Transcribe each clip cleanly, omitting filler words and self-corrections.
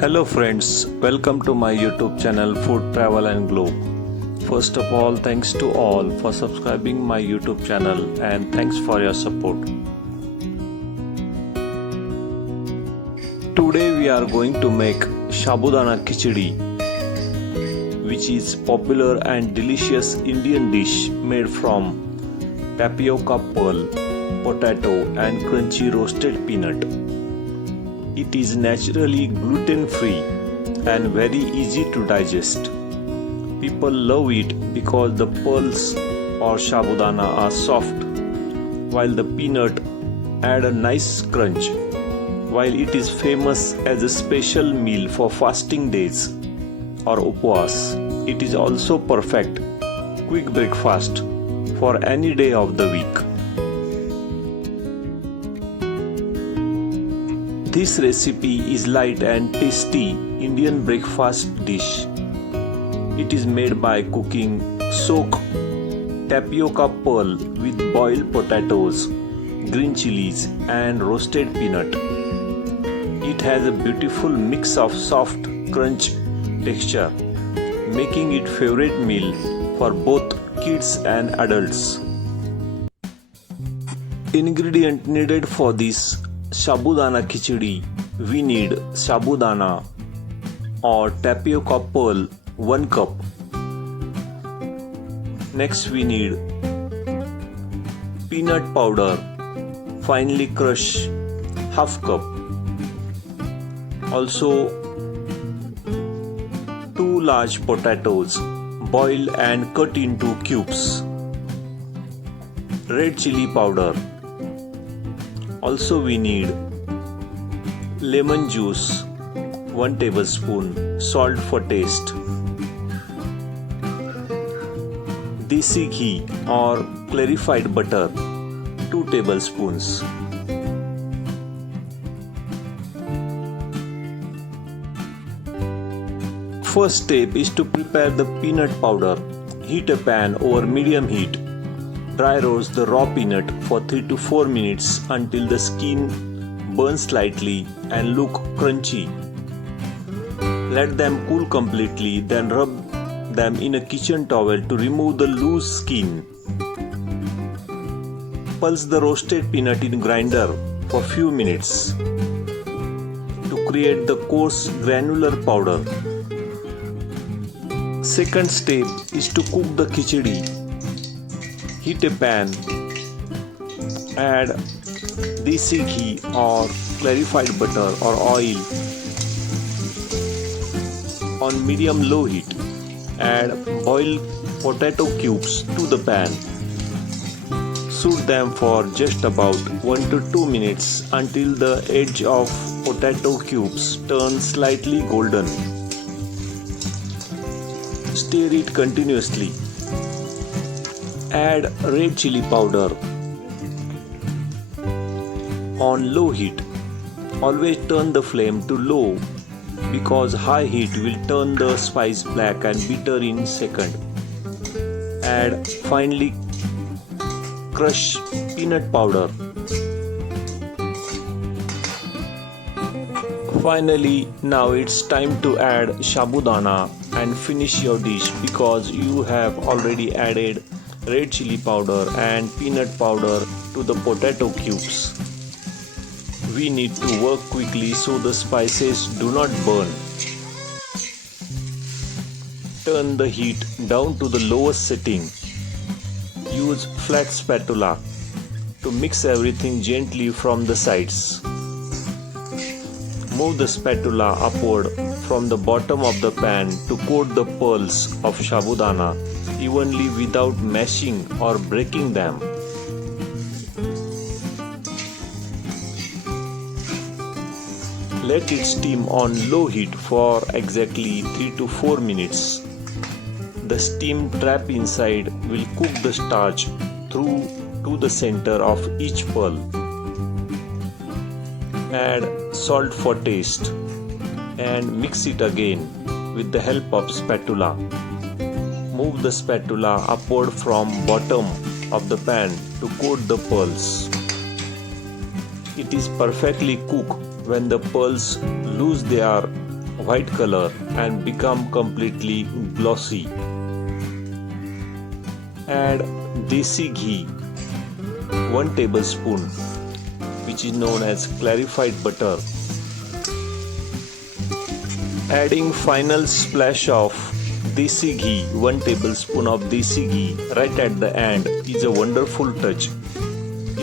Hello friends, welcome to my YouTube channel Food Travel and Globe. First of all, thanks to all for subscribing my YouTube channel and thanks for your support. Today we are going to make Sabudana Khichdi, which is popular and delicious Indian dish made from tapioca pearl, potato and crunchy roasted peanut. It is naturally gluten-free and very easy to digest. People love it because the pearls or sabudana are soft, while the peanut add a nice crunch. While it is famous as a special meal for fasting days or upwas, it is also perfect quick breakfast for any day of the week. This recipe is light and tasty Indian breakfast dish. It is made by cooking soak tapioca pearl with boiled potatoes, green chilies and roasted peanut. It has a beautiful mix of soft crunch texture, making it favorite meal for both kids and adults. Ingredient needed for this Sabudana Khichdi: we need sabudana or tapioca pearl 1 cup. Next we need peanut powder finely crushed half cup. Also 2 large potatoes boiled and cut into cubes. Red chili powder. Also we need lemon juice 1 tablespoon, salt for taste, desi ghee or clarified butter 2 tablespoons. First step is to prepare the peanut powder. Heat a pan over medium heat. Dry roast the raw peanut for 3 to 4 minutes until the skin burns slightly and look crunchy. Let them cool completely, then rub them in a kitchen towel to remove the loose skin. Pulse the roasted peanut in grinder for few minutes to create the coarse granular powder. Second step is to cook the khichdi. Heat a pan, add desi ghee or clarified butter or oil on medium-low heat. Add boiled potato cubes to the pan. Soak them for just about 1 to 2 minutes until the edge of potato cubes turn slightly golden. Stir it continuously. Add red chili powder on low heat. Always turn the flame to low because high heat will turn the spice black and bitter in second. Add finely crushed peanut powder. Finally, now it's time to add sabudana and finish your dish because you have already added red chili powder and peanut powder to the potato cubes. We need to work quickly so the spices do not burn. Turn the heat down to the lowest setting. Use flat spatula to mix everything gently from the sides. Move the spatula upward from the bottom of the pan to coat the pearls of sabudana evenly without mashing or breaking them. Let it steam on low heat for exactly 3 to 4 minutes. The steam trap inside will cook the starch through to the center of each pearl. Add salt for taste and mix it again with the help of spatula. Move the spatula upward from bottom of the pan to coat the pearls. It is perfectly cooked when the pearls lose their white color and become completely glossy. Add desi ghee 1 tablespoon, which is known as clarified butter. Adding final splash of desi ghee, 1 tablespoon of desi ghee right at the end is a wonderful touch.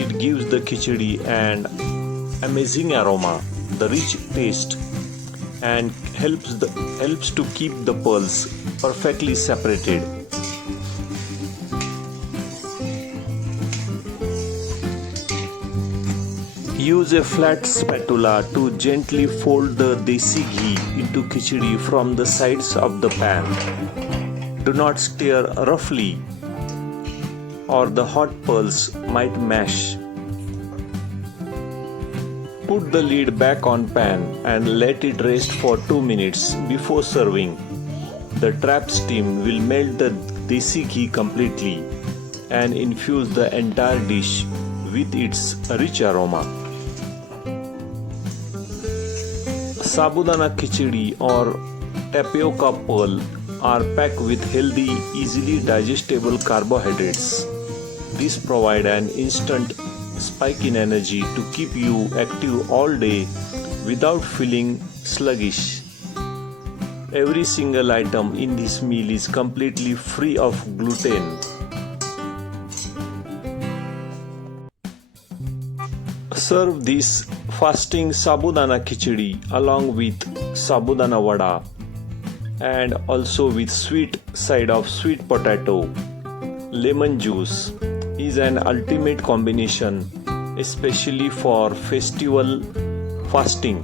It gives the khichdi an amazing aroma, the rich taste, and helps to keep the pearls perfectly separated. Use a flat spatula to gently fold the desi ghee into khichdi from the sides of the pan. Do not stir roughly or the hot pearls might mash. Put the lid back on pan and let it rest for 2 minutes before serving. The trapped steam will melt the desi ghee completely and infuse the entire dish with its rich aroma. Sabudana Khichdi or tapioca pearl are packed with healthy, easily digestible carbohydrates. These provide an instant spike in energy to keep you active all day without feeling sluggish. Every single item in this meal is completely free of gluten. Serve this fasting Sabudana Khichdi along with Sabudana Vada and also with sweet side of sweet potato. Lemon juice is an ultimate combination, especially for festival fasting.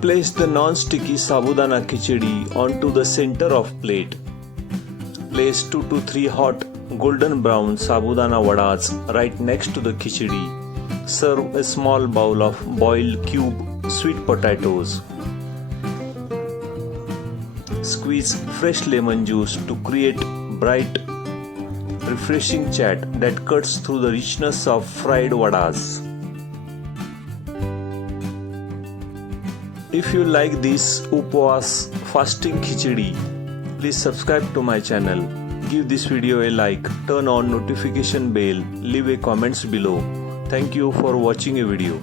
Place the non-sticky Sabudana Khichdi onto the center of plate. Place 2 to 3 hot golden brown Sabudana Vadas right next to the khichdi. Serve a small bowl of boiled cube sweet potatoes. Squeeze fresh lemon juice to create bright, refreshing chat that cuts through the richness of fried vadas. If you like this Upwas fasting khichdi, please subscribe to my channel. Give this video a like, turn on notification bell, leave a comments below. Thank you for watching a video.